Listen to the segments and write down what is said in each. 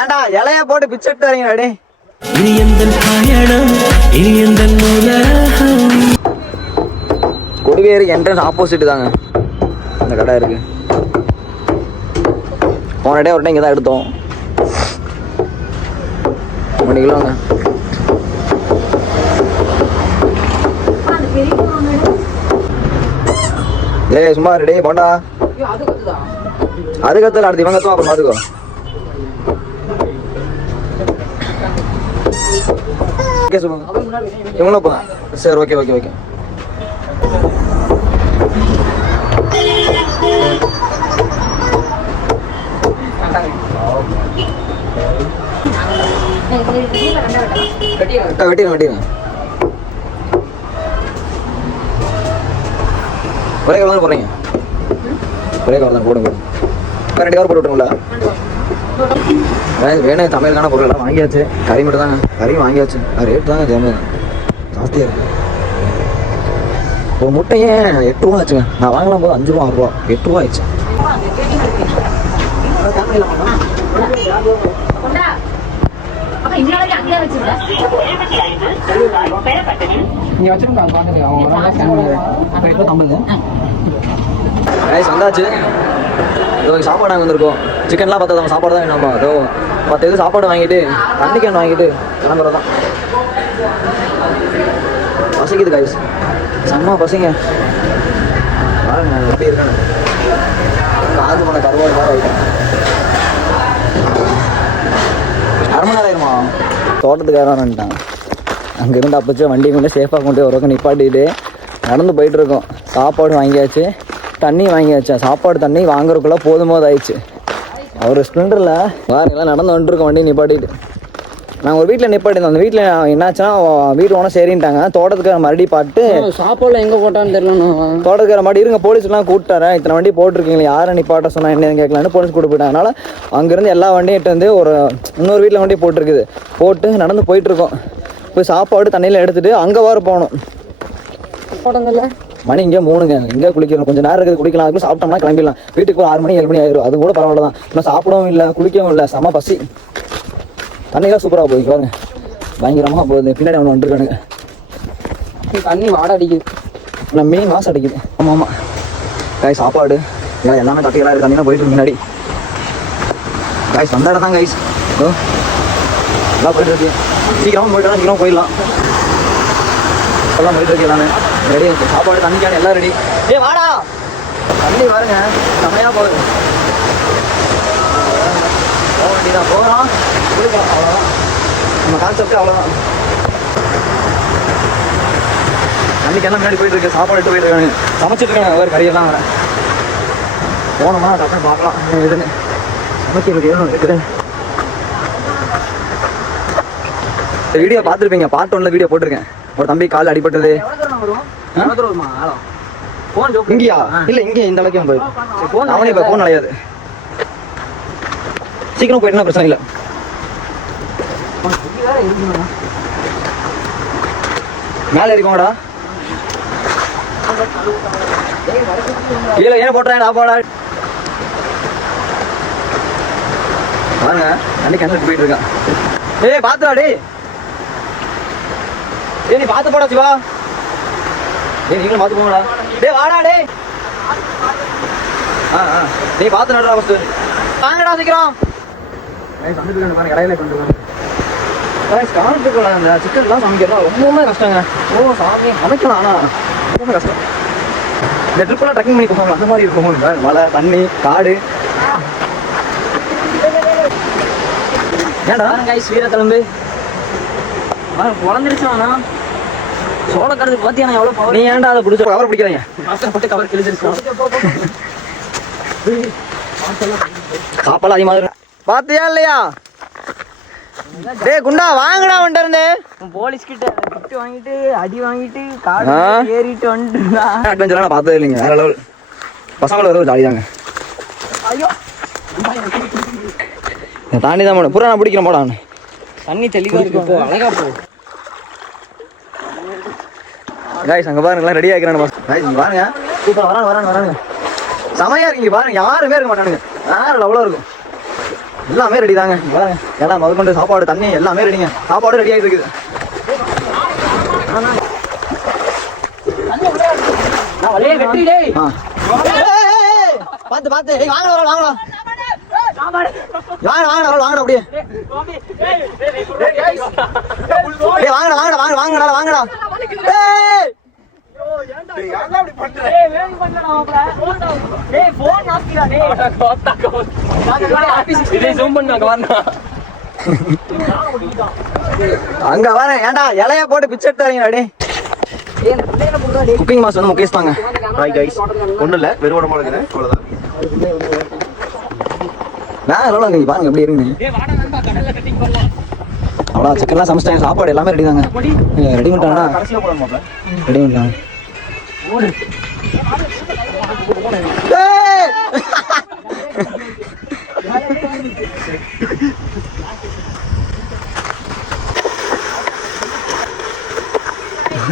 ஏன்டா இலைய போட்டு பிச்சுட்டு வரீங்க டே. கொடிவேரி என்ட்ரன்ஸ் ஆப்போசிட் தாங்க இந்த கடை இருக்கு. போன டே ஒரு டைம் இங்கே தான் எடுத்தோம். 1 கிலோங்க. ஏய் சும்மா ரெடி போண்டா. அது கத்துல அடுத்து இவங்க கத்துவா, அப்புறம் பாத்துக்கோ. இவங்களும் போங்க. சரி ஓகே ஓகே ஓகே. வெட்டிடுங்க. ஒரே கவர் தான் போடுறீங்க? ஒரே கவர் தான் போடுங்க. 2 கவர் போட்டு விட்டுருங்களா? வேணும் சமையலுக்கான பொருள் வாங்கியாச்சு. கறி மட்டும் தாங்க. கறி வாங்கியாச்சு. ரேட் தாங்க ஜாஸ்தியாக இருக்கு. ஒரு முட்டையே 8 ரூபா ஆச்சுங்க. நான் வாங்கலாம் போது 5 ரூபா 6 ரூபா 8 ரூபா ஆயிடுச்சு. வந்தாச்சு. சாப்பாடு நாங்கள் வந்திருக்கோம். சிக்கன்லாம் பார்த்தா சாப்பாடு தான் வேணாமா? அதோ மற்ற எது சாப்பாடு வாங்கிட்டு தண்ணி கேன் வாங்கிட்டு கிளம்புறதான். பசிக்குது கைஸ், செம்ம பசிங்க. எப்படி இருக்கானு காது பண்ண கருவாடு மாதிரி ஆகிட்டேன். 1/2 மணி நேரம் ஆயிருமா? தோட்டத்துக்காரன்ட்டான். அங்கேருந்து அப்போச்சு வண்டி கொண்டு சேஃபாக கொண்டு வரக்கும் நிப்பாட்டிட்டு நடந்து போயிட்டுருக்கோம். சாப்பாடு வாங்கியாச்சு, தண்ணி வாங்கியாச்சா. சாப்பாடு தண்ணி வாங்குறதுக்குள்ளே போதும்போது ஆயிடுச்சு. அவர் ஸ்ப்ளெண்டரில் வாரெல்லாம் நடந்து வந்துட்டுருக்கோம் வண்டி நிப்பாட்டிட்டு. நாங்கள் ஒரு வீட்டில் நிப்பாட்டிருந்தோம். அந்த வீட்டில் என்னாச்சுன்னா வீட்டு ஓனர் சரின்ட்டாங்க. தோட்டத்துக்கார மறுபடியும் பாட்டு சாப்பாடுல எங்கே போட்டான்னு தெரியல. தோட்டத்துக்கார மறுபடியும் இருங்க போலீஸ்லாம் கூப்பிட்டாரேன். இத்தனை வண்டி போட்டிருக்கீங்களா, யாரை நிப்பாட்ட சொன்னால் என்னன்னு கேட்கலான்னு போலீஸ் கூப்பிட்டு போயிட்டாங்க. அதனால் அங்கேருந்து எல்லா வண்டியும் இட்டு வந்து ஒரு இன்னொரு வீட்டில் வண்டி போட்டிருக்குது. போட்டு நடந்து போயிட்டுருக்கோம். போய் சாப்பாடு தண்ணியில் எடுத்துகிட்டு அங்கே வர போகணும். மணி இங்கே 3ங்க. இங்கே குளிக்கணும். கொஞ்சம் நேரம் இருக்குது, குளிக்கலாம். அதுக்கு சாப்பிட்டோம்னா கிளம்பிடலாம். வீட்டுக்கு ஒரு 6 மணி 7 மணி ஆயிடும். அது கூட பரவாயில்ல தான். இன்னும் சாப்பிடவும் இல்லை, குளிக்கவும் இல்லை. செம பசி. தண்ணிலாம் சூப்பராக போய் பாருங்க, பயங்கரமாக போகுது. பின்னாடி ஒன்று வந்துருக்கானுங்க. தண்ணி வாடை அடிக்குது. நான் மீன் வாசம் அடிக்குது. ஆமாம் ஆமாம் காய்ஸ். சாப்பாடு எல்லாமே தட்டிகளாக இருக்குது. தண்ணிலாம் போயிட்டு முன்னாடி காய்ஸ் வந்த இடம் தான் காய்ஸ். எல்லாம் போயிட்டு இருக்கு. சீக்கிரமாக போயிட்டு தான் சீக்கிரமாக போயிடலாம். எல்லாம் போயிட்டு இருக்கு. எல்லாமே ரெடி இருக்கு. சாப்பாடு தண்ணிக்கான எல்லாம் ரெடி. வாடா தண்ணி பாருங்க செமையாக போகுது. போக வேண்டியதான். போகிறோம் குளிக்கலாம், அவ்வளோதான் நம்ம கான்செப்ட். அவ்வளோதான். தண்ணிக்கெல்லாம் முன்னாடி போயிட்டு இருக்கு. சாப்பாடு எடுத்து போயிட்டு இருக்காங்க. சமைச்சிட்டு இருக்காங்க. வேறு கறியெல்லாம் வேறு போனோம்னா டக்குனு பார்க்கலாம் எதுன்னு. சமைக்கிறது எதுவும் இருக்குது. வீடியோ பார்த்துருப்பீங்க. பார்ட் 1ல வீடியோ போட்டிருக்கேன். ஒரு தம்பி கால் அடிபட்டது. இங்கேயா? இல்லை இங்கே இந்த அளவுக்கு போய் அவனே இப்போ ஃபோன் அடையாது. சீக்கிரம் போயிட்டுனா பிரச்சனை இல்லை. மேலே இருக்கோங்கடா. கீழே ஏன் போட்டுறேன் போடா பாருங்க. தண்ணி கிணறு போயிட்டு இருக்கான். பாத்துடா டே. நீ பார்த்து போடா சிவா. நீங்களும் பார்த்து போங்கடா. வாடா டே. நீ பார்த்து நடுறா ஃபஸ்ட்டு. வாங்கடா சீக்கிரம். கடையில கொண்டு அந்த சிக்கன்லாம் சமைக்கிறோம் ரொம்பவுமே கஷ்டங்க. சாமி சமைக்கலாம், ஆனால் ரொம்பவுமே கஷ்டம். இந்த ட்ரிப்பெல்லாம் ட்ரெக்கிங் பண்ணி போவாங்க, அந்த மாதிரி இருக்கும். மழை, தண்ணி, காடு. ஏன்டா கைஸ் வீரத்தழும்பு குழந்திருச்சோம்னா சோளக்கறதுக்கு பார்த்தியா எவ்வளோ பவர். நீ ஏன்டா அதை பிடிச்ச கவர் பிடிக்கிறீங்க? கஷ்டப்பட்டு கவர் கிழிச்சிருச்சோம். சாப்பாடு அதிகமாக இருக்கு. பார்த்தியா இல்லையா? டேய் குண்டா வாங்கடா வந்துட்டு இருந்து. போலீஸ் கிட்ட திட்டு வாங்கிட்டு அடி வாங்கிட்டு காடு ஏறிட்டு வந்துட்டு அட்வென்ச்சர்லாம் நான் பார்த்ததே இல்லைங்க. வேற லெவல். பசங்களோட ஒரு ஜாலி தாங்க. ஐயோ தாண்டி தான் போட பூரா நான் பிடிக்கிறேன். போடா தண்ணி தெளிவாக இருக்கு. போ அழகா போ. காய்ஸ் அங்கே பாருங்களா ரெடி ஆகிக்கிறான். காய்ஸ் பாருங்க சூப்பராக வரானுங்க. செமையா இருக்கீங்க பாருங்க, யாருமே இருக்க மாட்டானுங்க, வேற லெவலா இருக்கும். எல்லாமே ரெடி தாங்க பாருங்க, ஏன்னா முதற்கொண்டு சாப்பாடு தண்ணி எல்லாமே ரெடிங்க. சாப்பாடு ரெடி ஆகிட்டு இருக்குது. பார்த்து பார்த்து வாங்கடா வாங்கடா வாங்கடா வாங்கடா அப்படியே வாங்கடா வாங்கடா வாங்க வாங்கடா வாங்கடா. அங்க வர ஏன்டா இலைய போட்டு பிச்சை எடுத்தாங்க. குக்கிங் மாஸ்டர் வந்து முகேஷ் தாங்க. ஹாய் கைஸ், ஒன்றும் இல்லை, வெறுவடமாக இருக்கிறேன், அவ்வளோதான். எவ்வளோ நீங்க பாருங்க எப்படி இருங்க. அவ்வளோ சிக்கன்லாம் சமைச்சிட்டாங்க, சாப்பாடு எல்லாமே ரெடி தாங்க. ரெடி பண்ணிட்டாங்கண்ணா, ரெடி பண்ணிட்டாங்க.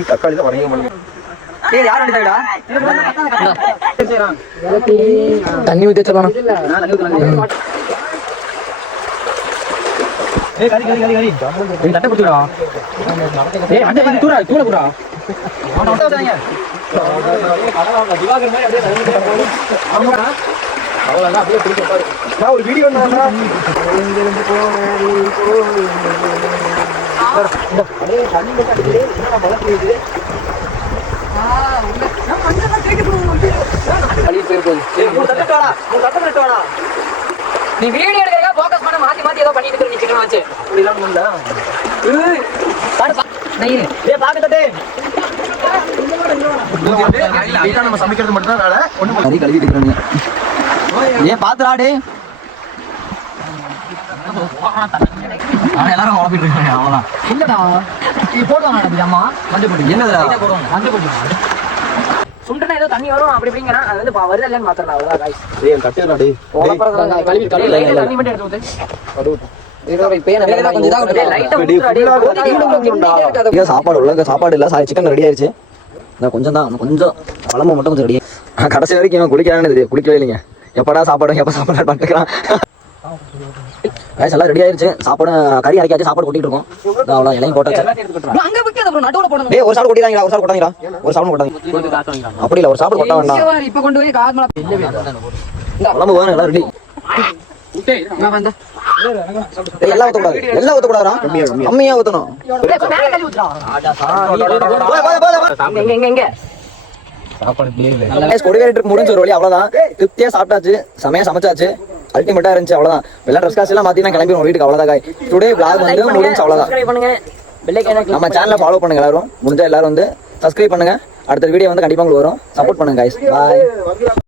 தக்காளி தான் வரைய முடியும். தண்ணி ஊற்றி வச்சிடலாம். ஒரு வீடியோ நீ வீடியோ எடுக்கிறதா ஃபோக்கஸ் பண்ண மாத்தி மாத்தி ஏதோ பண்ணிட்டு இருக்க. நீ சிக்கன் ஆச்சு இப்படிலாம் பண்ணல. நம்ம சமைக்கிறது மட்டும் தான் ஒண்ணு கறி கழுவிட்டு இருக்கிறாங்க. ஏன் பாத்துறாடே எல்லாரும் குழப்பிட்டு இருக்காங்க. அவ்வளோதான் இல்லடா நீ போடுவாங்க அம்மா மஞ்சள் பொடி என்னதுடா மஞ்சள் பொடி சுண்டனா ஏதோ தண்ணி வரும் அப்படி இப்படிங்கறா. அது வந்து வருது இல்லன்னு மாத்தறலாம். அவ்வளவுதான் गाइस. டேய் கட்டிடா டேய். கழுவி தண்ணி மட்டும் எடுத்து ஊத்து. சாப்பாடு உள்ள சாப்பாடு இல்ல, சிக்கன் ரெடி ஆயிருச்சு. கொஞ்சம் தான், கொஞ்சம் குழம்பு மட்டும் கொஞ்சம் ரெடி. கடைசி வரைக்கும் குளிக்கிறான்னு தெரியும், குளிக்கவே இல்லைங்க. எப்படா சாப்பாடு எப்ப சாப்பாடு பார்த்துக்கலாம். எல்லாம் ரெடி ஆயிருச்சு. சாப்பாடு கறி அரைக்காச்சு, சாப்பாடு கொட்டிட்டு இருக்கோம். அவ்வளோ இலையும் போட்டாச்சு. ஒரு சாப்பிட கொட்டிடாங்களா, ஒரு சாப்பிட கொட்டாங்களா, ஒரு சாப்பிட கொட்டாங்க. அப்படி இல்லை, ஒரு சாப்பிட கொட்ட வேண்டாம். இப்ப கொண்டு போய் குழம்பு வேணும், எல்லாம் ரெடி. எல்லாம் ஊத்தக்கூடாது, எல்லாம் ஊத்தக்கூடாதுடா, கம்மியா ஊத்தணும். முடிஞ்ச ஒரு வழி அவ்வளவுதான். திருப்தியா சாப்பிட்டாச்சு, செமையா சமைச்சாச்சு, அல்டிமேட்டா இருந்துச்சு. அவ்வளவுதான். எல்லா ட்ரெஸ் காசு எல்லாம் மாத்தி கிளம்பி வீட்டுக்கு. அவ்வளவுதான். டுடே vlog வந்து முடிஞ்சு. அவ்வளவுதான். நம்ம சேனலை ஃபாலோ பண்ணுங்க எல்லாரும். முடிஞ்சா எல்லாரும் வந்து சப்ஸ்கிரைப் பண்ணுங்க. அடுத்த வீடியோ வந்து கண்டிப்பா உங்களுக்கு வரும். சப்போர்ட் பண்ணுங்க गाइस. பாய்.